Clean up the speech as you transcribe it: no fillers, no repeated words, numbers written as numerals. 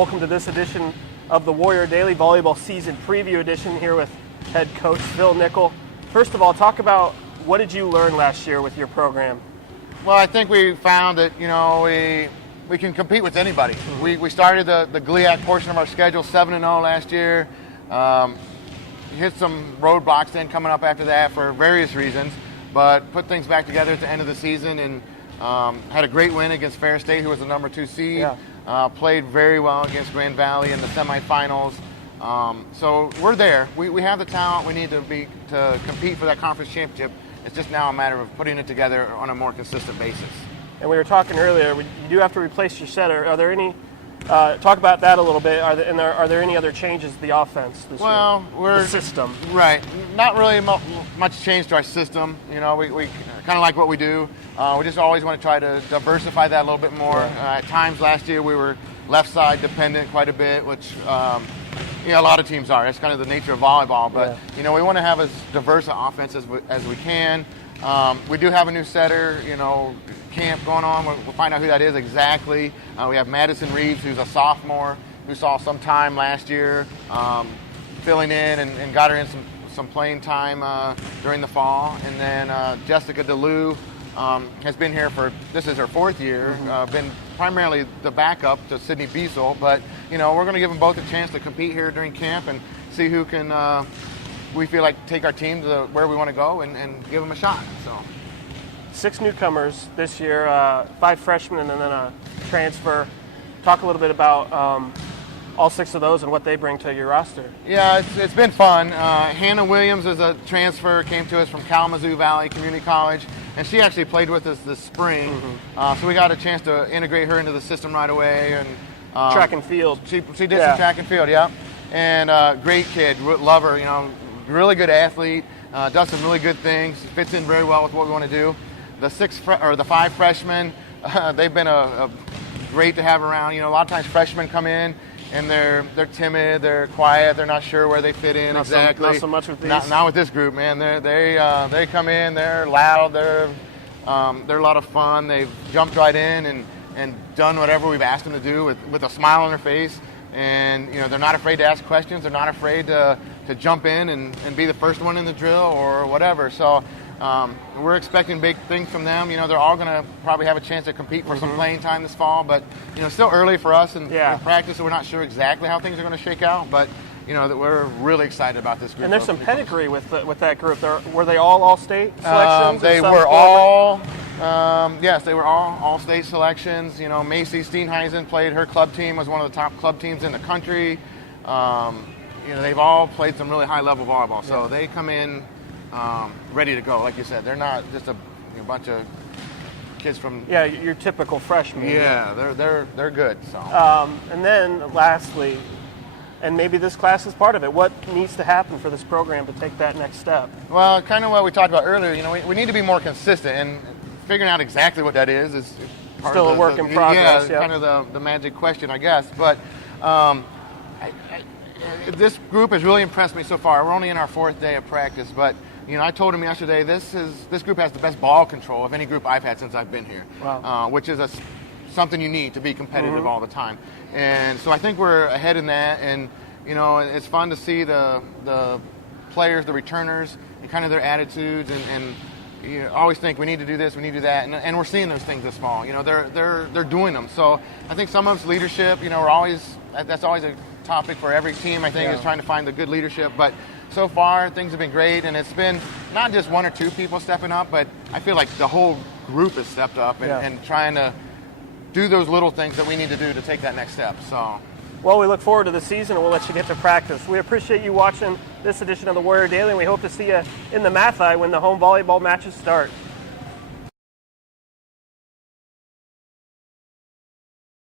Welcome to this edition of the Warrior Daily Volleyball Season Preview Edition here with head coach Phil Nickel. First of all, talk about what did you learn last year with your program? Well, I think we found that, we can compete with anybody. We started the GLIAC portion of our schedule 7-0 last year. Hit some roadblocks then coming up after that for various reasons, but put things back together at the end of the season and had a great win against Fair State, who was the number 2 seed. Yeah. Played very well against Grand Valley in the semifinals. So we're there. We have the talent we need to compete for that conference championship. It's just now a matter of putting it together on a more consistent basis. And we were talking earlier, you do have to replace your setter. Are there any, talk about that a little bit, are there any other changes to the offense this year? The system. Right. Not really much change to our system. We kind of like what we do. We just always want to try to diversify that a little bit more. Yeah. At times last year we were left side dependent quite a bit, which a lot of teams are. That's kind of the nature of volleyball. But we want to have as diverse an offense as we can. We do have a new setter, camp going on. We'll find out who that is exactly. We have Madison Reeves, who's a sophomore, who saw some time last year, filling in and got her in some playing time during the fall. And then Jessica DeLue has been here this is her 4th year, been primarily the backup to Sydney Biesel. But, we're going to give them both a chance to compete here during camp and see who can we feel like take our team to where we want to go and give them a shot. So, 6 newcomers this year, 5 freshmen, and then a transfer. Talk a little bit about all 6 of those and what they bring to your roster. Yeah, it's been fun. Hannah Williams is a transfer, came to us from Kalamazoo Valley Community College, and she actually played with us this spring. So we got a chance to integrate her into the system right away. And track and field. She did some track and field, yeah. And great kid, love her. Really good athlete, does some really good things, fits in very well with what we want to do. The 5 freshmen, they've been great to have around. A lot of times freshmen come in and they're timid, they're quiet, they're not sure where they fit in exactly. Not so much with these. Not with this group, man. They come in, they're loud, they're a lot of fun. They've jumped right in and done whatever we've asked them to do with a smile on their face. And they're not afraid to ask questions. They're not afraid to jump in and be the first one in the drill or whatever. So we're expecting big things from them. They're all going to probably have a chance to compete for some playing time this fall. But still early for us in practice, so we're not sure exactly how things are going to shake out. But that we're really excited about this group. And there's some pedigree with that group. Were they all state selections? They were all. Yes, they were all state selections. Macy Steenheisen played, her club team was one of the top club teams in the country. They've all played some really high level volleyball, so they come in ready to go. Like you said, they're not just a bunch of kids from your typical freshmen. Yeah, they're good. So and then lastly, and maybe this class is part of it, what needs to happen for this program to take that next step? Well, kind of what we talked about earlier. We need to be more consistent, and figuring out exactly what that is still a work in progress. Yeah, kind of the magic question, I guess. But this group has really impressed me so far. We're only in our 4th day of practice, but I told him yesterday this group has the best ball control of any group I've had since I've been here. Wow. Which is something you need to be competitive all the time. And so I think we're ahead in that, and it's fun to see the players, the returners, and kind of their attitudes and you always think we need to do this, we need to do that, and we're seeing those things this fall. They're doing them. So I think some of it's leadership. That's always a topic for every team. I think is trying to find the good leadership. But so far things have been great, and it's been not just 1 or 2 people stepping up, but I feel like the whole group has stepped up and trying to do those little things that we need to do to take that next step. So. Well, we look forward to the season, and we'll let you get to practice. We appreciate you watching this edition of the Warrior Daily, and we hope to see you in the Mathi when the home volleyball matches start.